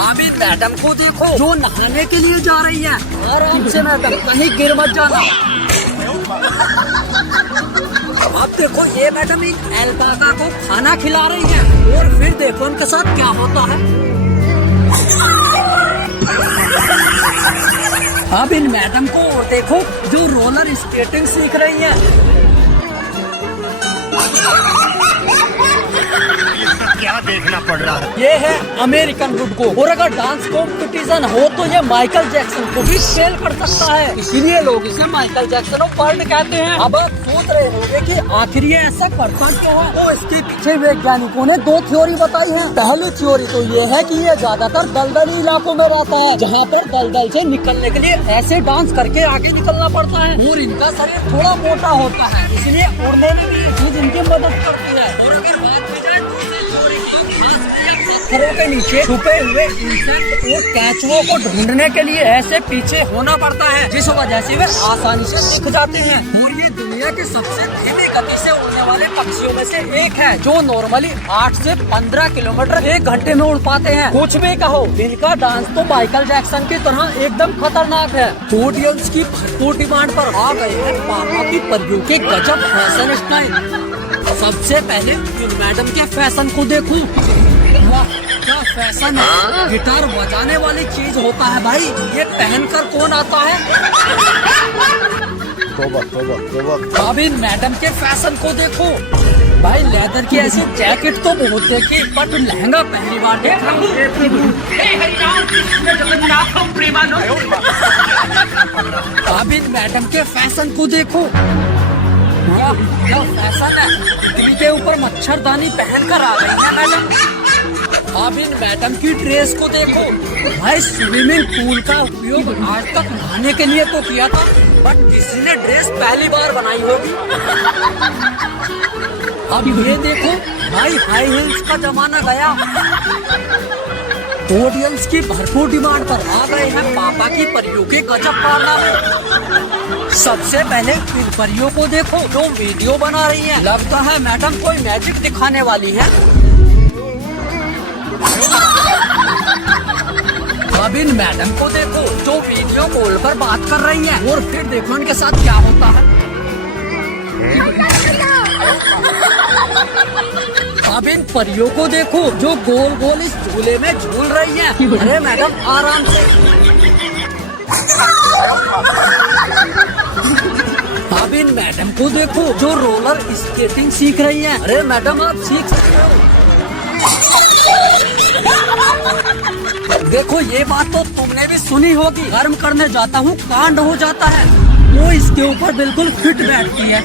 अभी मैडम को देखो जो नहाने के लिए जा रही है। आराम से मैडम, कहीं गिर मत जाना। अब देखो ये मैडम एक एल्पाका को खाना खिला रही है और फिर देखो उनके साथ क्या होता है। अब इन मैडम को देखो जो रोलर स्केटिंग सीख रही है। क्या देखना पड़ रहा है। ये है अमेरिकन फुटबॉल को, और अगर डांस कॉम्पिटिशन हो तो ये माइकल जैक्सन को भी फेल कर सकता है, इसीलिए लोग इसे माइकल जैक्सन ऑफ वर्ल्ड कहते हैं। अब आप सोच रहे होंगे कि आखिर ये ऐसा करता क्यों है, तो इसके पीछे वैज्ञानिकों ने दो थ्योरी बताई है। पहली थ्योरी तो ये है कि ये ज्यादातर दलदली इलाकों में रहता है, जहाँ पर दलदल से निकलने के लिए ऐसे डांस करके आगे निकलना पड़ता है, और इनका शरीर थोड़ा मोटा होता है, इसलिए उड़ने में भी चीज इनकी मदद करती है। और अगर बात की जाए पत्थरों के नीचे छुपे हुए इंसेक्ट और केंचुओं को ढूंढने के लिए ऐसे पीछे होना पड़ता है, जिस वजह से वे आसानी से दिख जाते हैं। और ये दुनिया के सबसे धीमी गति से उड़ने वाले पक्षियों में से एक है, जो नॉर्मली 8 से 15 किलोमीटर 1 घंटे में उड़ पाते हैं। कुछ भी कहो, इनका डांस तो माइकल जैक्सन की तरह एकदम खतरनाक है। ऑडियंस की भरपूर डिमांड पर आ गए हैं पापा की परियों के गजब फैशन स्टाइल। सबसे पहले इन मैडम के फैशन को देखो। वाह क्या फैशन है, गिटार बजाने वाली चीज होता है भाई, ये पहनकर कौन आता है। तोबा तोबा तोबा। अब इन मैडम के फैशन को देखो भाई, लेदर की ऐसी जैकेट तो बहुत देखी, बट लहंगा पहली बार देख रहा हूँ। अब इन मैडम के फैशन को देखो, क्या फैशन है, दिल के ऊपर मच्छरदानी पहन कर आ गई है मैडम। अब इन मैडम की ड्रेस को देखो भाई, स्विमिंग पूल का उपयोग आज तक नहाने के लिए तो किया था, बट किसी ने ड्रेस पहली बार बनाई होगी। अब ये देखो भाई, हाई हील्स का जमाना गया। ऑडियंस की भरपूर डिमांड पर आ गए हैं पापा की परियों के गजब कारनामे। सबसे पहले इन परियों को देखो जो वीडियो बना रही है, लगता है मैडम कोई मैजिक दिखाने वाली है। अब इन मैडम को देखो जो वीडियो कॉल पर बात कर रही है, और फिर देखो इनके साथ क्या होता है। अब इन परियों को देखो जो गोल गोल इस झूले में झूल रही है। अरे मैडम आराम से। अब इन मैडम को देखो जो रोलर स्केटिंग सीख रही है। अरे मैडम आप सीख सकते हो। देखो ये बात तो तुमने भी सुनी होगी, गर्म करने जाता हूँ कांड हो जाता है, वो इसके ऊपर बिल्कुल फिट बैठती है।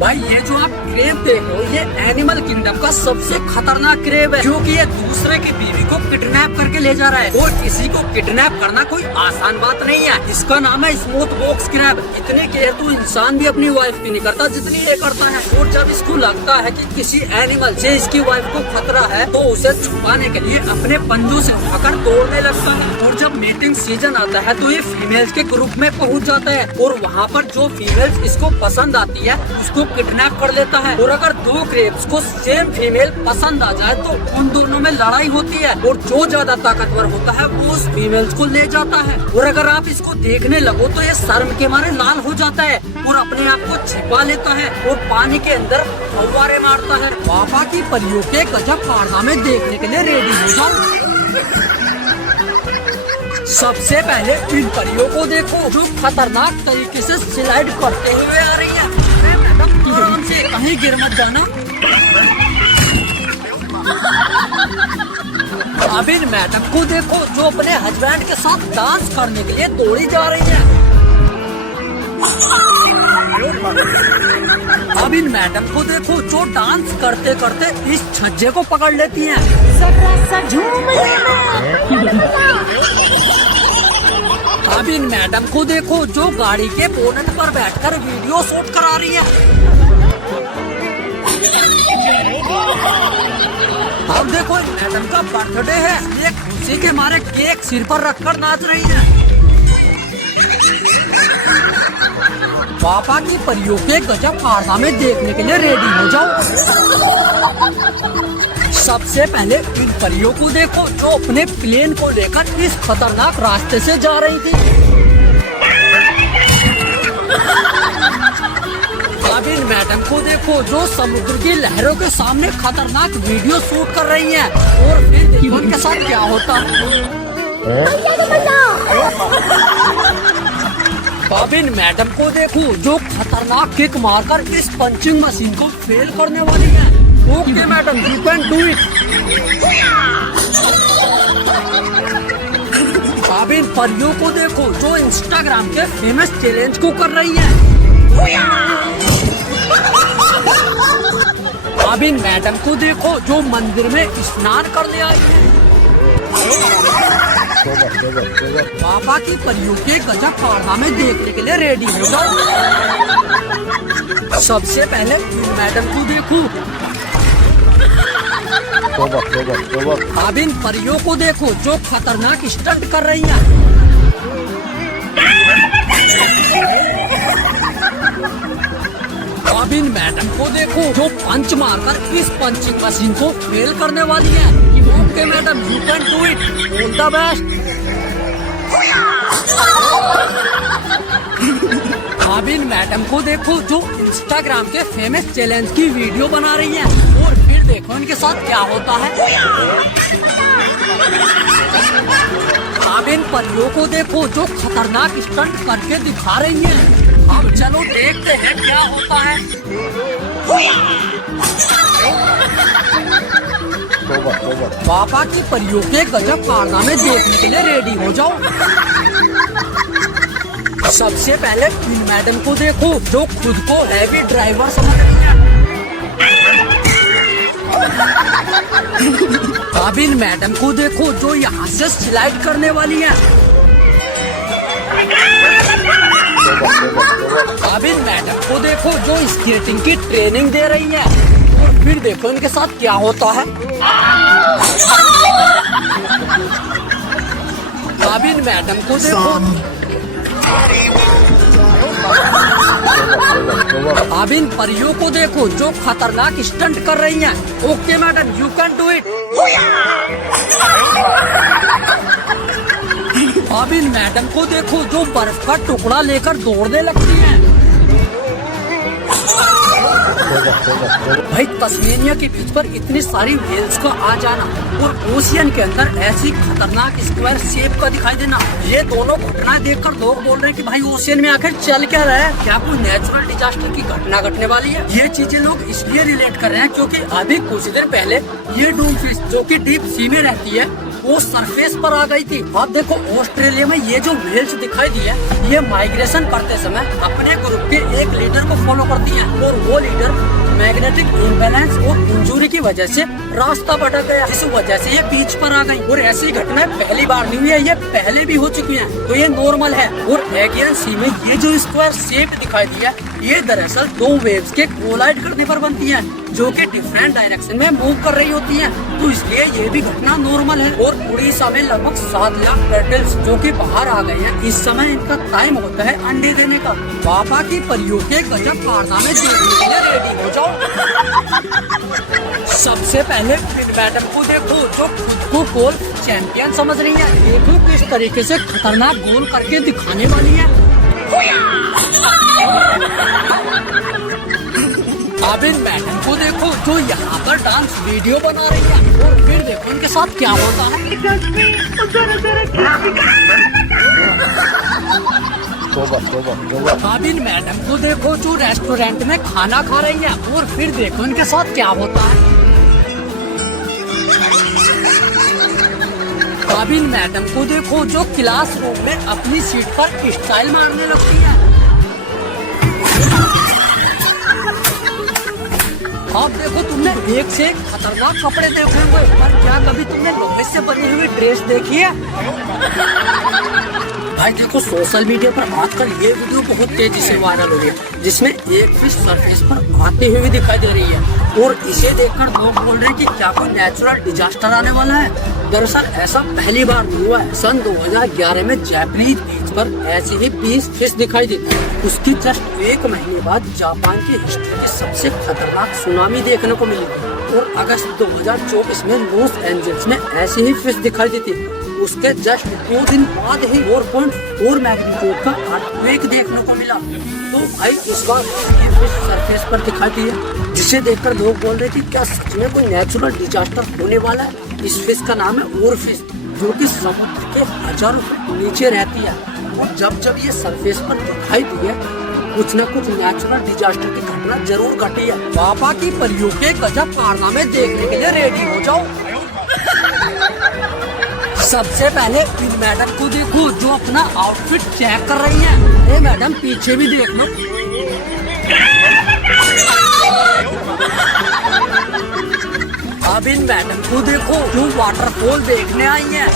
भाई ये जो आप क्रेब देखो, ये एनिमल किंगडम का सबसे खतरनाक क्रेब है, क्योंकि ये दूसरे की बीवी को किडनैप करके ले जा रहा है, और किसी को किडनैप करना कोई आसान बात नहीं है। इसका नाम है स्मूथ बॉक्स क्रैब। इतनी केयर तो इंसान भी अपनी वाइफ की नहीं करता जितनी ये करता है। और जब इसको लगता है कि किसी एनिमल से इसकी वाइफ को खतरा है, तो उसे छुपाने के लिए अपने पंजों से उठाकर दौड़ने लगता है। और जब मेटिंग सीजन आता है तो ये फीमेल्स के ग्रुप में पहुँच जाता है, और वहाँ पर जो फीमेल्स इसको पसंद आती है उसको किडनैप कर लेता है। और अगर दो क्रेब्स को सेम फीमेल पसंद आ जाए तो उन दोनों में लड़ाई होती है, और जो ज्यादा ताकतवर होता है वो उस फीमेल्स को ले जाता है। और अगर आप इसको देखने लगो तो ये शर्म के मारे लाल हो जाता है और अपने आप को छिपा लेता है और पानी के अंदर फव्वारे मारता है। पापा की परियों के गजब कारनामे देखने के लिए रेडी हो जाओ। सबसे पहले इन परियों को देखो जो खतरनाक तरीके से स्लाइड करते हुए आ रही है। आराम से, कहीं गिर मत जाना। अब इन मैडम को देखो जो अपने हस्बैंड के साथ डांस करने के लिए दौड़ी जा रही है। अब इन मैडम को देखो जो डांस करते करते इस छज्जे को पकड़ लेती हैं। अब इन मैडम को देखो जो गाड़ी के बोनट पर बैठकर वीडियो शूट करा रही है। अब देखो मैडम का बर्थडे है, ये खुशी के मारे केक सिर पर रखकर नाच रही है। पापा की परियों के गजब कारनामे देखने के लिए रेडी हो जाओ। सबसे पहले इन परियों को देखो जो अपने प्लेन को लेकर इस खतरनाक रास्ते से जा रही थी। अब इन मैडम को देखो जो समुद्र की लहरों के सामने खतरनाक वीडियो शूट कर रही हैं। और फिर देखो उनके साथ क्या होता है। अब इन मैडम को देखो जो खतरनाक किक मारकर इस पंचिंग मशीन को फेल करने वाली है। Okay madam, you can do it. अब इन परियों को देखो जो इंस्टाग्राम के फेमस चैलेंज को कर रही है। अब इन मैडम को देखो जो मंदिर में स्नान करने आई है। पापा की परियों के गजब कारनामे देखने के लिए रेडी हो जाओ। सबसे पहले इन मैडम को देखो। अब इन परियों को देखो जो खतरनाक स्टंट कर रही हैं। अब इन मैडम को देखो जो पंच मारकर इस पंचिंग मशीन को फेल करने वाली है। Okay madam, you can do it, all the best. अब इन मैडम को देखो जो इंस्टाग्राम के फेमस चैलेंज की वीडियो बना रही है। और फिर देखो इनके साथ क्या होता है। अब इन परियों को देखो जो खतरनाक स्टंट करके दिखा रही हैं। अब चलो देखते हैं क्या होता है। पापा की परियों के गजब कारनामे देखने के लिए रेडी हो जाओ। सबसे पहले इन मैडम को देखो जो खुद को हैवी ड्राइवर समझ रही है। अब इन मैडम को देखो जो यहाँ से स्लाइड करने वाली है। अब इन मैडम को देखो जो स्केटिंग की ट्रेनिंग दे रही है। और फिर देखो इनके साथ क्या होता है। अब इन मैडम को देखो। अब इन परियों को देखो जो खतरनाक स्टंट कर रही हैं। Okay madam, you can do it. अब इन मैडम को देखो जो बर्फ का टुकड़ा लेकर दौड़ने लगती हैं। भाई तस्मेनिया के बीच पर इतनी सारी व्हेल्स का आ जाना और ओशियन के अंदर ऐसी खतरनाक स्क्वायर शेप का दिखाई देना, ये दोनों घटना देखकर लोग बोल रहे हैं कि भाई ओशियन में आखिर चल क्या रहा है, क्या कोई नेचुरल डिजास्टर की घटना घटने वाली है। ये चीजें लोग इसलिए रिलेट कर रहे हैं क्योंकि अभी कुछ दिन पहले ये डूम फिश जो कि डीप सी में रहती है वो सरफेस पर आ गई थी। अब देखो ऑस्ट्रेलिया में ये जो व्हेल्स दिखाई दी है ये माइग्रेशन करते समय अपने ग्रुप के एक लीडर को फॉलो करती है। और वो लीडर मैग्नेटिक इम्बैलेंस और इंजरी की वजह से रास्ता भटक गया, इस वजह से ये बीच पर आ गई। और ऐसी घटना पहली बार नहीं हुई है, ये पहले भी हो चुकी है, तो ये नॉर्मल है। और एगियन सी में ये जो स्क्वायर शेप दिखाई दी है ये दरअसल दो वेव्स के कोलाइड करने पर बनती है जो कि डिफरेंट डायरेक्शन में मूव कर रही होती हैं, तो इसलिए ये भी घटना नॉर्मल है। और उड़ीसा में लगभग 7 लाख टर्टल्स जो कि बाहर आ गए हैं, इस समय इनका टाइम होता है अंडे देने का। पापा की परियों के गजब कारनामे देखने के लिए रेडी हो जाओ। सबसे पहले फिन मैडम को देखो जो खुद को गोल्फ चैंपियन समझ रही है। देखो किस तरीके से खतरनाक गोल करके दिखाने वाली है। अब इन मैडम को देखो जो यहाँ पर डांस वीडियो बना रही है। और फिर देखो इनके साथ क्या होता है। अब इन मैडम को देखो जो रेस्टोरेंट में खाना खा रही है। और फिर देखो इनके साथ क्या होता है। अब इन मैडम को देखो जो क्लासरूम में अपनी सीट पर स्टाइल मारने लगती है। अब देखो तुमने एक से एक खतरनाक कपड़े देखे हुए, पर क्या कभी तुमने लोहे से बनी हुई ड्रेस देखी है? भाई देखो सोशल मीडिया पर आजकल ये वीडियो बहुत तेजी से वायरल हो रही है, जिसमें एक फिश सरफेस पर आते हुए दिखाई दे रही है और इसे देखकर लोग बोल रहे हैं कि क्या कोई नेचुरल डिजास्टर आने वाला है। दरअसल ऐसा पहली बार हुआ है। सन 2011 में जापानीज बीच पर ऐसी ही 20 फिश दिखाई दी थी। उसकी जस्ट एक महीने बाद जापान की हिस्ट्री की सबसे खतरनाक सुनामी देखने को मिली और अगस्त 2024 में लॉस एंजल्स में ऐसी ही फिश दिखाई दी थी। उसके जस्ट 2 दिन बाद ही 4.4 मैग्नीट्यूड का अर्थक्वेक देखने को मिला। तो भाई इस बार ये फिश सरफेस पर दिखाई दी है, जिसे देखकर लोग बोल रहे थे क्या सच में कोई नेचुरल डिजास्टर होने वाला है। इस फिश का नाम है ओर फिश, जो कि समुद्र के हजारों फुट नीचे रहती है और जब जब ये सरफेस पर दिखाई दी है कुछ न कुछ नेचुरल डिजास्टर की घटना जरूर घटी है। पापा की परियों के गजब कारनामे देखने के लिए रेडी हो जाओ। सबसे पहले इन मैडम को देखो जो अपना आउटफिट चेक कर रही हैं। अरे मैडम पीछे भी देख लो। अब इन मैडम को देखो जो वाटरफॉल देखने आई हैं।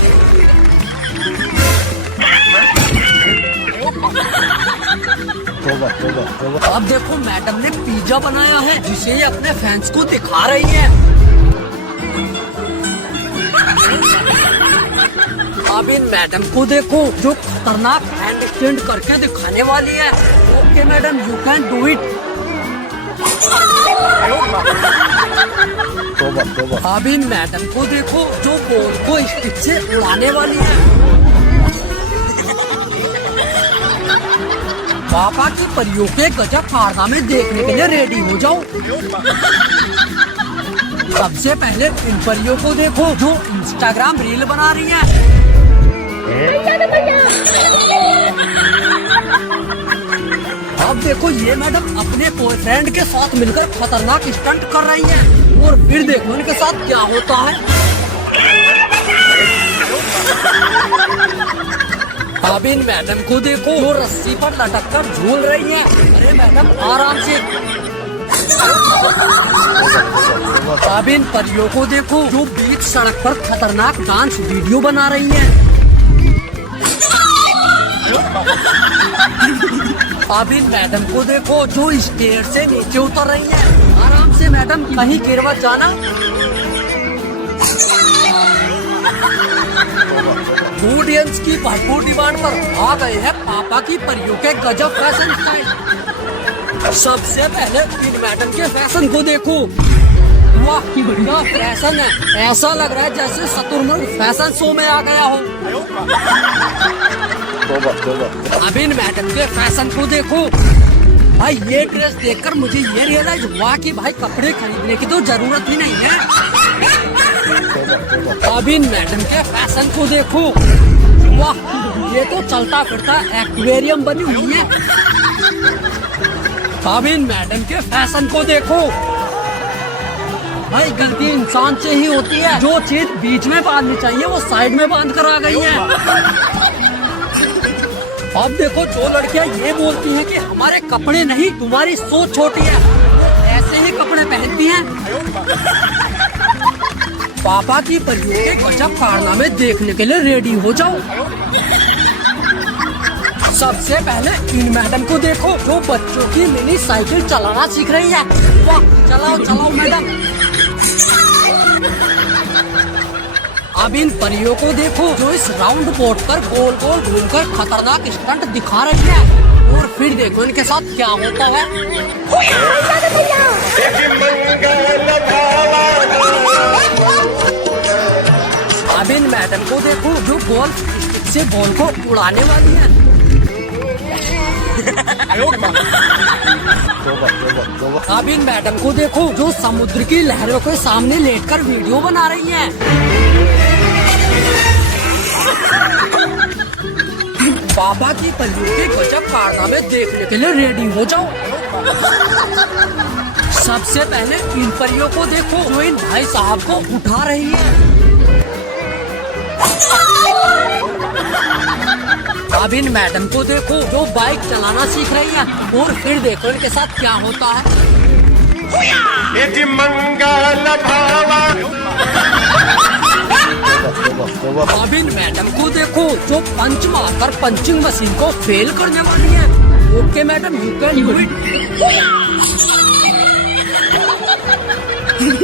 तोबा तोबा तोबा। अब देखो मैडम ने पिज्जा बनाया है जिसे ये अपने फैंस को दिखा रही है। अब इन मैडम को देखो जो खतरनाक हैंड स्टैंड करके दिखाने वाली है। Okay madam you can do it. तोबा तोबा। अब इन मैडम को देखो जो बॉल को स्टिक से उड़ाने वाली है। पापा की परियों के गजब कारनामे देखने के लिए रेडी हो जाओ। सबसे पहले इन परियों को देखो जो इंस्टाग्राम रील बना रही है। अब देखो ये मैडम अपने बॉयफ्रेंड के साथ मिलकर खतरनाक स्टंट कर रही है और फिर देखो इनके साथ क्या होता है। अब इन मैडम को देखो जो रस्सी पर लटक कर झूल रही है। अरे मैडम आराम से। अब इन परियों को देखो जो बीच सड़क पर खतरनाक डांस वीडियो बना रही है। अब इन मैडम को देखो जो स्टेयर से नीचे उतर रही है। आराम से मैडम कहीं गिर मत जाना। ऑडियंस की भरपूर डिमांड पर आ गए हैं पापा की परियों के गजब फैशन स्टाइल। सबसे पहले इन मैडम के फैशन को देखो। वाह क्या फैशन है, ऐसा लग रहा है जैसे शतुरमुर्ग फैशन शो में आ गया हो। तोबा तोबा। अब इन मैडम के फैशन को देखो। भाई ये ड्रेस देखकर मुझे ये रियलाइज हुआ कि भाई कपड़े खरीदने की तो जरूरत ही नहीं है। अब इन मैडम के फैशन को देखो। वाह ये तो चलता फिरता एक्वेरियम बनी हुई है। अब इन मैडम के फैशन को देखो। भाई गलती इंसान से ही होती है, जो चीज बीच में बांधनी चाहिए वो साइड में बांध कर आ गई है। अब देखो जो लड़कियां ये बोलती हैं कि हमारे कपड़े नहीं तुम्हारी सोच छोटी है, ऐसे ही कपड़े पहनती हैं। पापा की परियों के गजब कारनामे देखने के लिए रेडी हो जाओ। सबसे पहले इन मैडम को देखो जो बच्चों की मिनी साइकिल चलाना सीख रही है। वाह चलाओ चलाओ मैडम। अब इन परियों को देखो जो इस राउंड बोर्ड पर गोल गोल घूमकर खतरनाक स्टंट दिखा रही है और फिर देखो इनके साथ क्या होता है। अब इन मैडम को देखो जो बॉल स्टिक से बॉल को उड़ाने वाली है। तोबा तोबा तोबा। अब इन मैडम को देखो जो समुद्र की लहरों के सामने लेटकर वीडियो बना रही हैं। पापा की परियों के गजब कारनामे देखने के लिए रेडी हो जाओ। सबसे पहले इन परियों को देखो जो इन भाई साहब को उठा रही है। अब इन मैडम को देखो जो बाइक चलाना सीख रही है और फिर देखो इनके साथ क्या होता है। यदि मंगल भावा। तौबा अब इन मैडम को देखो जो पंच मारकर पंचिंग मशीन को फेल करने वाली है। Okay madam, you can do it.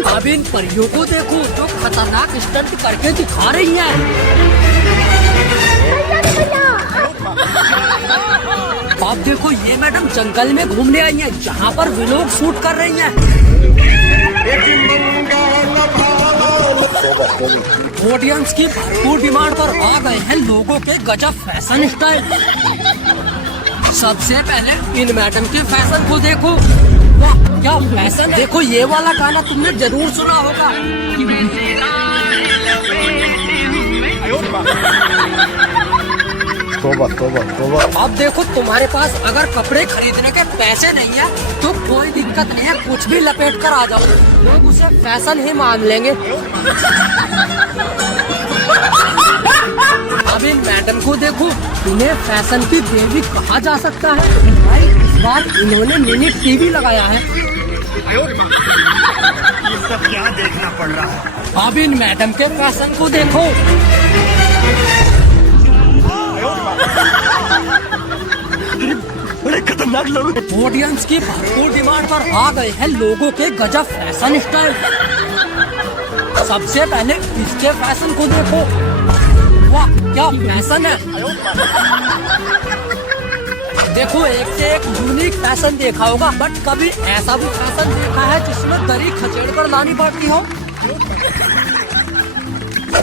अब इन परियों को देखो जो खतरनाक स्टंट करके दिखा रही है। अब देखो ये मैडम जंगल में घूमने आई है जहाँ पर वे लोग शूट कर रही हैं। तौबा तौबा ऑडियंस की भरपूर डिमांड पर आ गए हैं लोगों के गजब फैशन स्टाइल। सबसे पहले इन मैडम के फैशन को देखो, वाह क्या फैशन है। देखो ये वाला गाना तुमने जरूर सुना होगा। तौबा तौबा तौबा अब देखो तुम्हारे पास अगर कपड़े खरीदने के पैसे नहीं है तो कोई दिक्कत नहीं है, कुछ भी लपेट कर आ जाओ, लोग उसे फैशन ही मान लेंगे। अब इन मैडम को देखो, इन्हें फैशन की देवी कहा जा सकता है। भाई इस बार इन्होंने मिनी टीवी लगाया है। ये सब क्या देखना पड़ रहा है। अब इन मैडम के फैशन को देखो, बड़े खतरनाक लोग। ऑडियंस की भरपूर डिमांड पर आ गए हैं लोगों के गजब फैशन स्टाइल। सबसे पहले इसके फैशन को देखो, वाह क्या फैशन है। देखो एक से एक यूनिक फैशन देखा होगा, बट कभी ऐसा भी फैशन देखा है जिसमें दरी खचेड़ कर लानी पड़ती हो।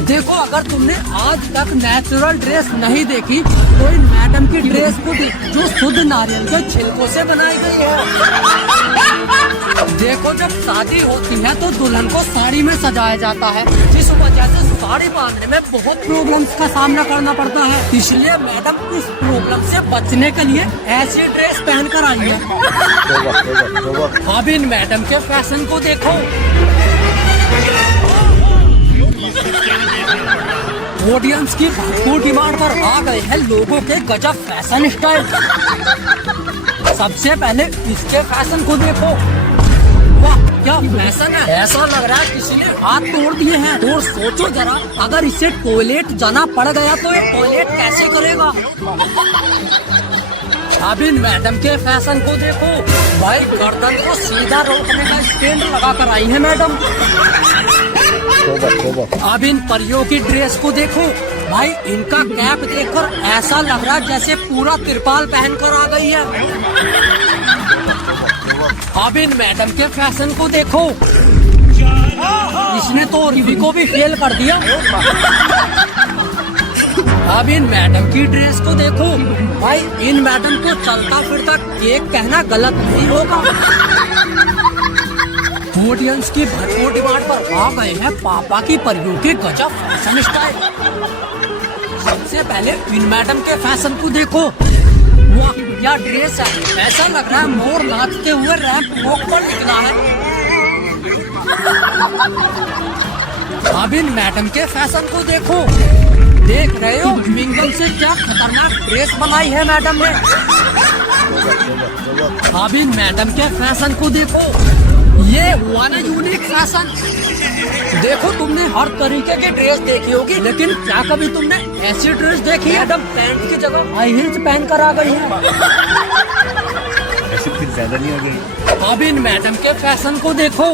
देखो अगर तुमने आज तक नेचुरल ड्रेस नहीं देखी तो इन मैडम की ड्रेस को जो शुद्ध नारियल के छिलकों से बनाई गई है। देखो जब शादी होती है तो दुल्हन को साड़ी में सजाया जाता है, जिस वजह से साड़ी बांधने में बहुत प्रॉब्लम्स का सामना करना पड़ता है। इसलिए मैडम इस प्रॉब्लम से बचने के लिए ऐसी ड्रेस पहन कर आई है। तौबा तौबा तौबा अब इन मैडम के फैशन को देखो, ऑडियंस की भरपूर डिमांड पर आ गए हैं लोगों के गजब फैशन स्टाइल। सबसे पहले इसके फैशन को देखो, वाह क्या फैशन है। ऐसा लग रहा है किसी ने हाथ तोड़ दिए हैं। और सोचो जरा अगर इसे टॉयलेट जाना पड़ गया तो ये टॉयलेट कैसे करेगा। अब इन मैडम के फैशन को देखो, भाई गर्दन को सीधा रोकने का स्टैंड लगा कर आई है मैडम। तौबा तौबा अब इन परियों की ड्रेस को देखो, भाई इनका कैप देखकर ऐसा लग रहा है जैसे पूरा तिरपाल पहनकर आ गई है। अब इन मैडम के फैशन को देखो, इसने तो उर्वी को भी फेल कर दिया। अब इन मैडम की ड्रेस को देखो, भाई इन मैडम को चलता फिरता केक कहना गलत नहीं होगा। ऑडियंस की भरपूर डिमांड पर आ गए हैं पापा की परियों के गजब फैशन स्टाइल। सबसे पहले इन मैडम के फैशन को देखो, वाह क्या ड्रेस है। ऐसा लग रहा है मोर नाचते हुए रैंप वॉक पर निकला है। अब इन मैडम के फैशन को देखो, देख रहे हो मिंगल से क्या खतरनाक ड्रेस बनाई है मैडम ने। अब इन मैडम के फैशन को देखो, ये हुआ ना यूनिक फैशन। देखो तुमने हर तरीके की ड्रेस देखी होगी, लेकिन क्या कभी तुमने ऐसी ड्रेस देखी है मैडम पैंट की जगह हाई हील्स पहन कर आ गई है। ऐसे फिर ज्यादा नहीं हो गई। अब इन मैडम के फैशन को देखो,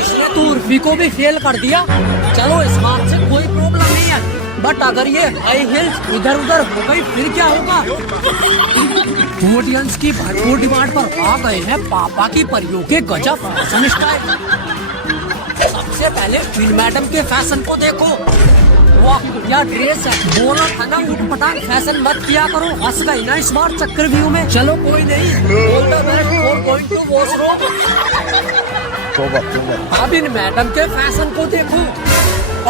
इसने तो उर्फी को भी फेल कर दिया। चलो इस बात से कोई प्रॉब्लम नहीं है, बट अगर ये हाई हील्स इधर उधर हो गई फिर क्या होगा। ऑडियंस की भरपूर डिमांड पर आ गए हैं पापा की परियों के गजब फैशन स्टाइल। सबसे पहले इन मैडम के फैशन को देखो, वाह क्या ड्रेस है। बोला था ना उठ पटांग फैशन मत किया करो, हंस गई ना इस बार चक्रव्यूह में। चलो कोई नहीं, all the best for going to washroom. तौबा तौबा अब इन मैडम के फैशन को देखो,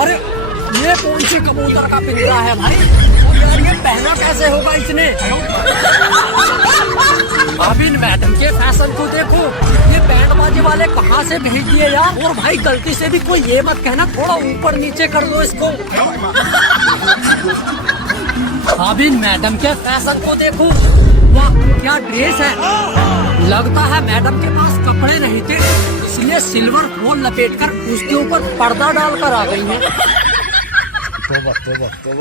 अरे ये कौन से कबूतर का पिंजरा है भाई। और यार ये पहना कैसे होगा इसने। अब इन मैडम के फैशन को देखो, ये बैंडबाजी वाले कहाँ से भेज दिए यार। और भाई गलती से भी कोई ये मत कहना थोड़ा ऊपर नीचे कर दो इसको। अब इन मैडम के फैशन को देखो, वाह क्या ड्रेस है। लगता है मैडम के पास कपड़े नहीं थे, इसलिए सिल्वर फोन लपेटकर उसके ऊपर पर्दा डालकर आ गई है। तोबा तोबा तोबा।